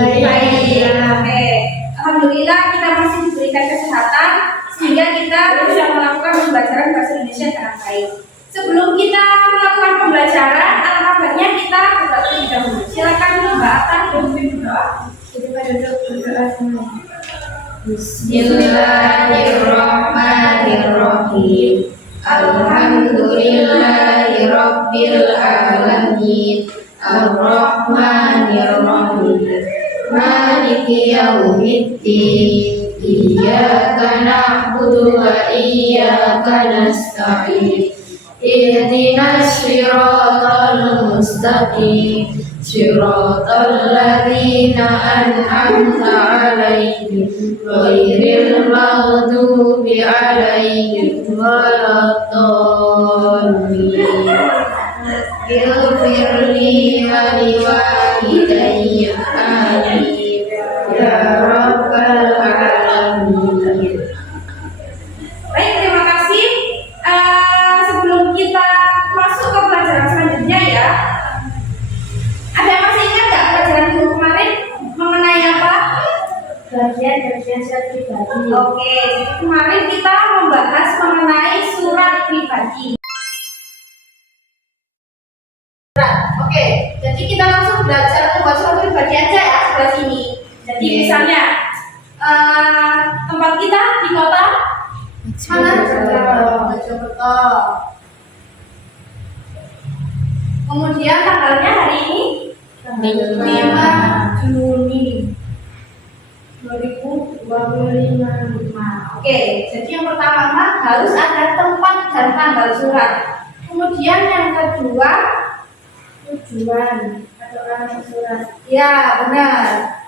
Baik. Oke. Alhamdulillah kita masih diberikan kesehatan sehingga kita bisa melakukan pembelajaran bahasa Indonesia dengan baik. Sebelum kita melakukan pembelajaran, alangkah baiknya kita berdoa terlebih dahulu. Silakan Mbak Atan memimpin berdoa. Kita duduk berdoa semua. Bismillahirrahmanirrahim. Alhamdulillahirabbil alamin. Ar-Rahmanir-Rahim. Maliki yaumiddin. Iyyaka na'budu wa iyyaka nasta'in. Ihdinas siratal mustaqim. Siratal ladzina an'amta 'alaihim ghairil maghdubi 'alaihim waladdallin. Ighfirli wa liwalidayya amin ya rabbal alamin. Baik, terima kasih. Sebelum kita masuk ke pelajaran selanjutnya ya, ada yang masih ingat nggak pelajaran minggu kemarin mengenai apa? Bagian surat pribadi. Oke, kemarin kita membahas mengenai surat pribadi. Oke, jadi kita langsung belajar membuat surat pribadi aja ya sebelah sini. Jadi misalnya tempat kita di kota mana? Mojokerto. Kemudian tanggalnya hari ini 5 Juni 2025. Oke, jadi yang pertama harus ada tempat dan tanggal surat. Kemudian yang kedua tujuan atau alamat surat. Ya, benar.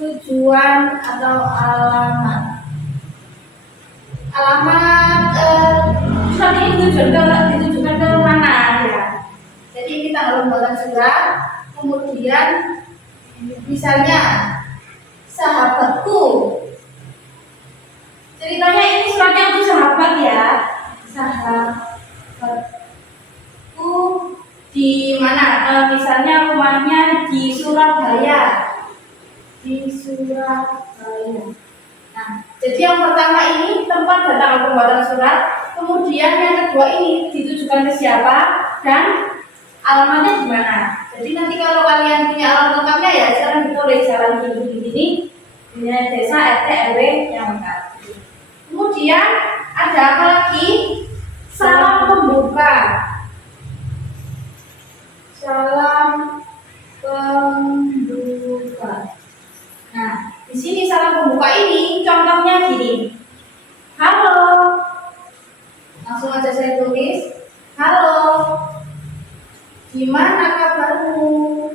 Tujuan atau alamat. Alamat surat ini ditujukan ke mana ya? Jadi kita menggunakan surat, kemudian misalnya sahabatku. Ceritanya ini suratnya untuk sahabat ya. Sahabatku di mana? Misalnya rumahnya di Surabaya. Di Surabaya. Nah, jadi yang pertama ini tempat dan tanggal pembuatan surat. Kemudian yang kedua ini ditujukan ke siapa dan alamatnya di mana. Jadi nanti kalau kalian punya alamat lengkapnya ya sekarang ditulis jalan gini. Punya desa RT RW yang lengkap. Kemudian ada apa lagi? Salam pembuka. Salam pembuka. Nah, di sini salam pembuka ini contohnya gini. Halo. Langsung aja saya tulis. Halo. Gimana kabarmu?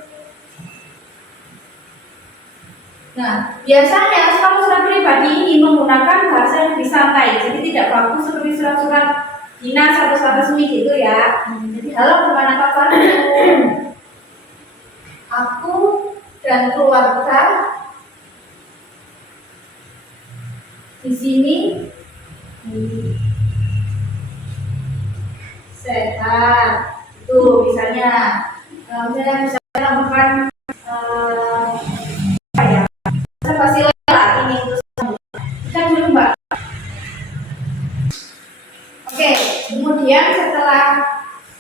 Nah, biasanya kalau surat pribadi ini menggunakan bahasa yang lebih santai, jadi tidak baku seperti surat-surat dinas atau surat resmi gitu ya. Jadi halo, gimana kabarmu? Aku dan keluarga di sini sehat. Itu misalnya bisa melakukan pasti lah ini kita dulu Mbak. Oke, kemudian setelah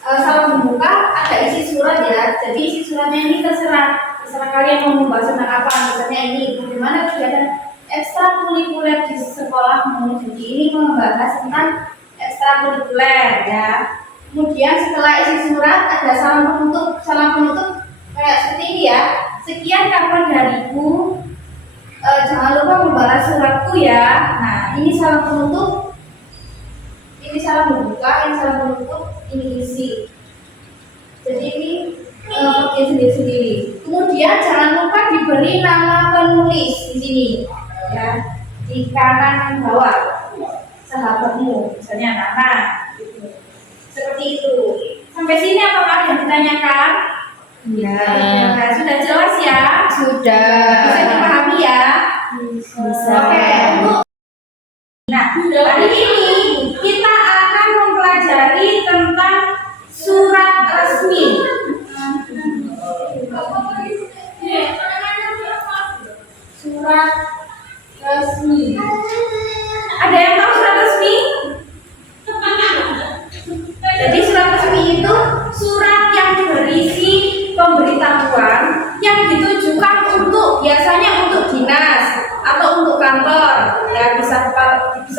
salam pembuka ada isi surat ya. Jadi isi suratnya ini terserah kalian mau membahas tentang apa. Misalnya ini bagaimana kegiatan ekstrakurikuler di sekolahmu. Jadi ini membahas tentang ekstrakurikuler ya. Kemudian setelah isi surat ada salam penutup kayak seperti ini ya. Sekian kabar dariku. Jangan lupa membalas suratku ya. Nah, ini salam penutup, ini salam pembuka, ini salam penutup, ini isi. Jadi ini pakai sendiri-sendiri. Kemudian jangan lupa diberi nama penulis di sini ya, di kanan bawah sahabatmu, misalnya Nana. Seperti itu. Sampai sini apakah ada yang ditanyakan? Ya. Nah, sudah jelas ya? Sudah. Bisa dipahami ya? Bisa. Oke. Nah, hari ini kita akan mempelajari tentang surat resmi. surat resmi. Ada yang tahu surat resmi? Jadi surat resmi itu surat yang berisi pemberitahuan yang ditujukan untuk biasanya untuk dinas atau untuk kantor, ya bisa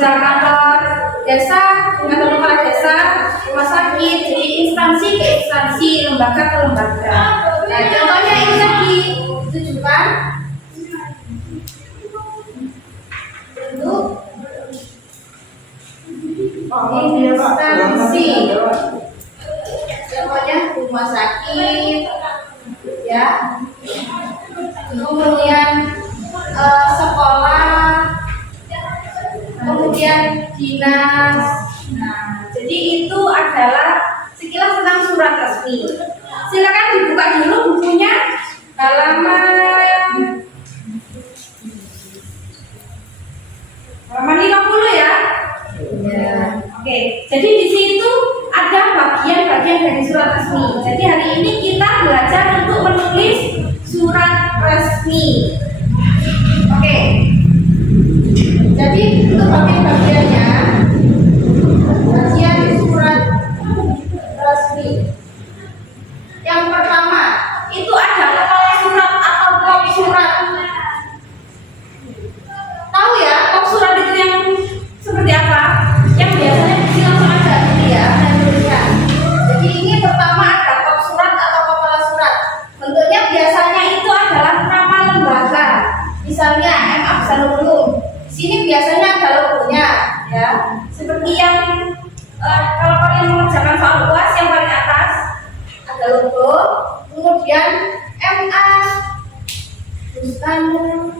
kantor desa, kantor kepala desa, rumah sakit, jadi instansi ke instansi, lembaga ke lembaga. Nah, contohnya ini tadi ditujukan untuk instansi, contohnya rumah sakit, ya, kemudian sekolah, kemudian dinas. Nah, jadi itu adalah sekilas tentang surat resmi. Silakan dibuka dulu bukunya, halaman 50 ya. Oke, jadi di situ ada bagian-bagian dari surat resmi. Jadi hari ini kita belajar untuk menulis surat resmi. Oke. Jadi untuk bagian-bagiannya, bagian surat resmi. Yang pertama itu ada kepala surat atau kop surat. Tahu ya, kop surat itu yang seperti apa? Yang biasanya di sini langsung ada gitu ya, saya tuliskan. Jadi ini pertama ada kop surat atau kepala surat. Bentuknya biasanya itu adalah nama lembaga. Misalnya MA Hasanul. Di sini biasanya ada logonya, ya. Seperti yang kalau kalian mengerjakan soal UAS yang paling atas ada logo, kemudian MA Hasanul.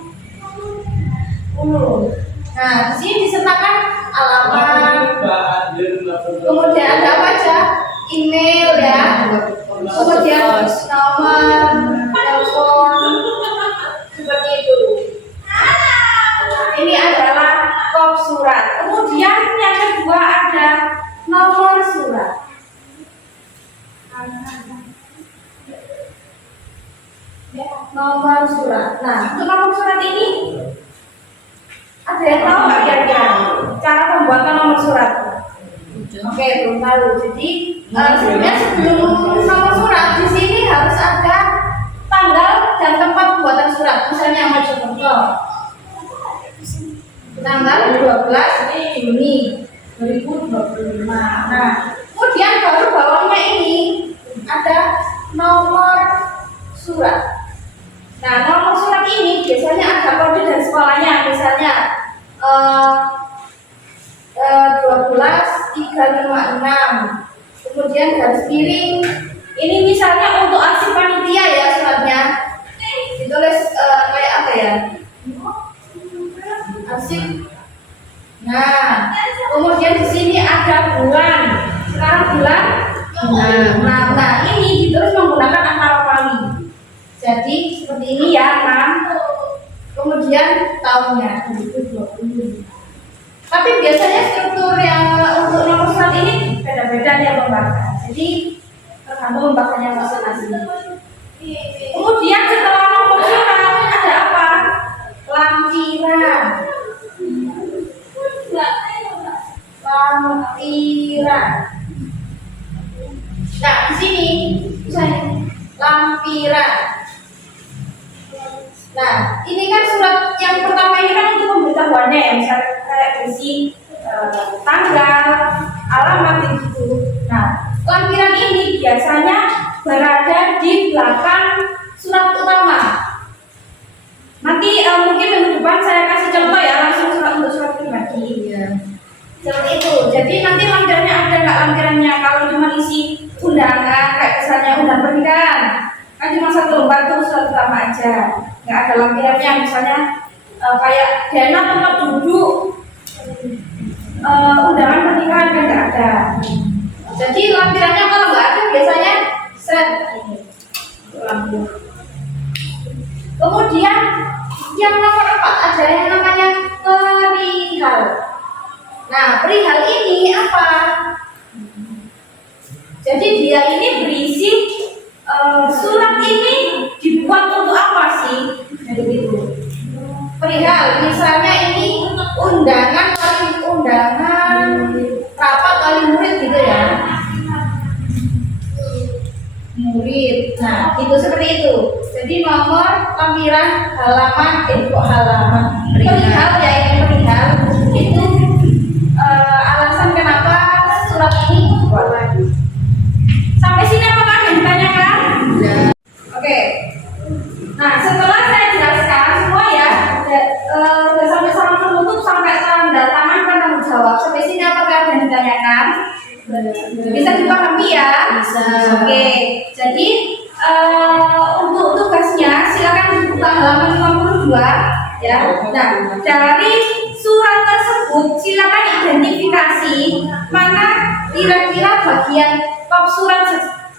Nah, di sini disertakan alamat, kemudian ada apa aja, email ya, kemudian nomor telepon, seperti itu. Ini adalah kop surat. Kemudian yang kedua ada nomor surat. Nomor surat. Nah, untuk nomor surat ini ada yang tahu nggak kira-kira cara pembuatan nomor surat? Oke, belum tahu. Jadi sebenarnya sebelum nomor surat di sini harus ada tanggal dan tempat pembuatan surat. Misalnya ambil contoh tanggal 12 Juni 2025. Nah, kemudian baru bawahnya ini ada nomor surat. Nah, nomor surat ini biasanya ada kode dari sekolahnya, misalnya 12356, kemudian garis miring. Ini misalnya untuk arsip panitia ya suratnya, ditulis kayak apa ya? Arsip. Nah, kemudian di sini ada bulan. Sekarang bulan. Nah, ini ditulis menggunakan angka Romawi. Jadi seperti ini ya, 6. Kemudian tahunnya 2020. Tapi biasanya struktur yang untuk nomor surat ini beda-beda ya lembaga. Jadi tergantung lembaganya masing-masing. Kemudian setelah nomor surat ada apa? Lampiran. Nah, di sini misalnya lampiran. Nah, ini kan surat yang pertama ini kan untuk pemberitahuannya ya, misalnya kayak berisi tanggal, alamat gitu. Nah, lampiran ini biasanya berada di belakang surat utama. Nanti mungkin minggu depan saya kasih contoh ya, langsung surat untuk surat pribadi. Ya. Seperti itu. Jadi nanti lampirannya ada nggak lampirannya? Kalau cuma isi undangan, kayak misalnya undangan pernikahan, kan cuma satu lembar tuh surat utama aja. Nggak ada lampirannya, misalnya kayak dana tempat duduk, undangan pernikahan kan nggak ada. Jadi lampirannya kalau nggak ada biasanya set ini lampu. Kemudian yang nomor 4 ada yang namanya perihal. Nah, perihal ini apa? Jadi dia ini berisi surat ini dibuat untuk apa sih? Jadi itu. nomor, lampiran, halaman, halaman. Perihal ya, ini perihal. Itu alasan kenapa surat ini dibuat lagi. Sampai sini apakah ada yang ditanyakan? Oke. Nah, setelah saya jelaskan semua ya, sudah sampai salam penutup sampai tanda tangan penanggung jawab. Sampai sini apakah ada yang ditanyakan? Bisa dipahami ya? Bisa. Oke. Jadi untuk tugasnya silakan dibuka halaman 52 ya. Nah, dari surat tersebut silakan identifikasi mana kira-kira bagian bab surat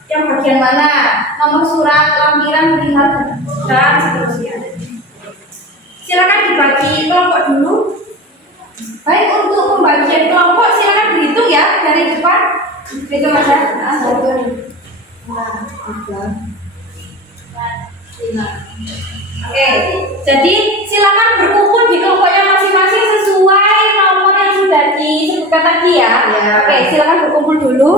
yang bagian mana, nomor surat, lampiran, perihal, dan seterusnya. Silakan dibagi kelompok dulu. Baik, untuk pembagian kelompok silakan dihitung ya dari depan. Hitung aja. Nah, 1, 2, 3, 4, 5. Oke, jadi silakan berkumpul di kelompoknya masing-masing sesuai nomor yang sudah disebutkan tadi ya. Oke, silakan berkumpul dulu.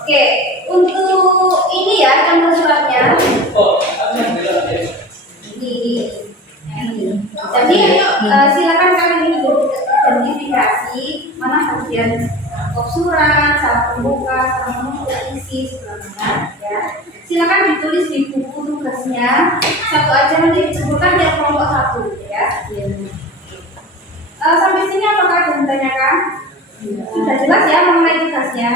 Oke, untuk ini ya contoh suratnya. Ini. Jadi silakan kalian identifikasi mana bagian bab surat, salah pembuka, salah menutup isi sebenarnya ya. Silakan ditulis di buku tugasnya. Satu aja nanti disebutkan di kelompok 1 ya. Sampai sini apakah ada yang ditanyakan? Sudah jelas ya mengenai tugasnya.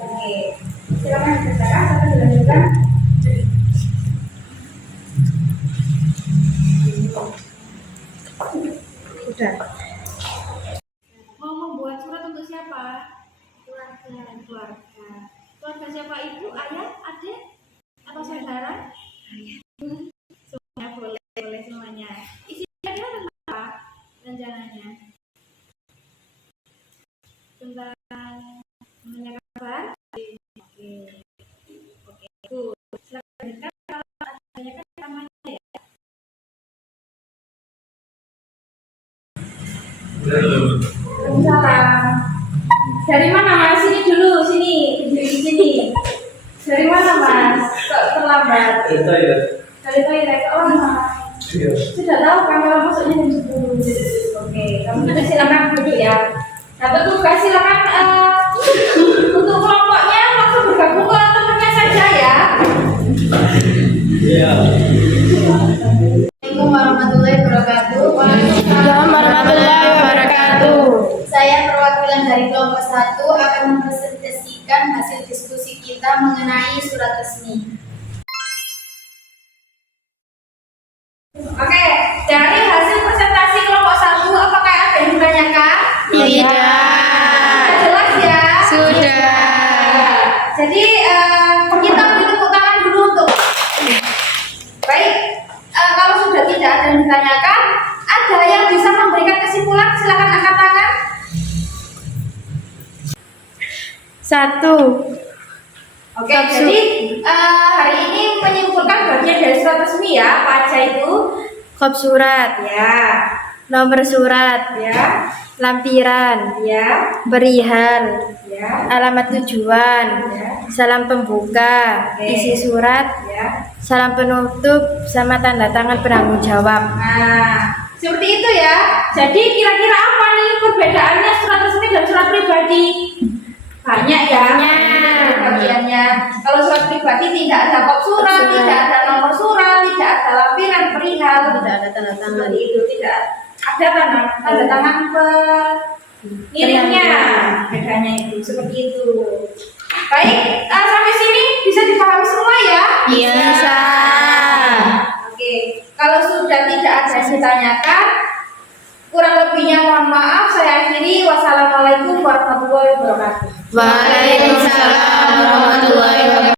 Oke, silakan dikerjakan. Silakan dilanjutkan. Udah. Mau membuat surat untuk siapa? Keluarga. Keluarga siapa? Ibu, ayah, adik, atau saudara? Semuanya boleh semuanya. Isinya kira tentang apa? Rencananya tentang menanyakan kabar. Oke. Good. Silakan dengar kalau tanyakan namanya ya. Salam. Dari mana Mas? Sini dulu, sini. Di sini. Dari mana Mas? Kok terlambat? Dari toilet. Oh, Mas. Sudah tahu kan kalau masuknya jam 10. Oke, kamu sudah silakan duduk ya. Nah, petugas silakan untuk kelompoknya langsung bergabung ke temannya saja ya. Assalamualaikum warahmatullahi wabarakatuh. Waalaikumsalam warahmatullahi wabarakatuh. Saya perwakilan dari kelompok 1 akan mempresentasikan hasil diskusi kita mengenai surat resmi. Oke, dari hasil presentasi kelompok 1 apakah ada yang ditanyakan? Tidak. Jelas ya? Sudah. Jadi kita beri tepuk tangan dulu untuk. Baik, kalau sudah tidak ada yang ditanyakan, ada yang bisa memberikan kesimpulan? Silakan angkat tangan. 1. Oke, jadi hari ini menyimpulkan bagian dari surat resmi ya. Apa aja itu? Kop surat, Ya, nomor surat, ya, lampiran, ya, perihal, ya, alamat tujuan, ya, salam pembuka, Oke. isi surat, ya. salam penutup, sama tanda tangan penanggung jawab. Nah, seperti itu ya. Jadi kira-kira apa nih perbedaannya surat resmi dan surat pribadi? Banyak ya. Banyak. Bagiannya. Kalau surat pribadi tidak ada bab surat, Surat. tidak ada nomor surat, tidak ada lampiran, perihal, Tidak ada tanda tangan. seperti itu, tidak ada tanda tangan pengirimnya. Bedanya itu seperti itu. Baik, sampai sini bisa dipahami semua ya? Iya. Bisa. Oke, kalau sudah tidak ada yang ditanyakan, kurang lebihnya mohon maaf. Saya akhiri. Wassalamualaikum warahmatullahi wabarakatuh. Waalaikumsalam warahmatullahi wabarakatuh.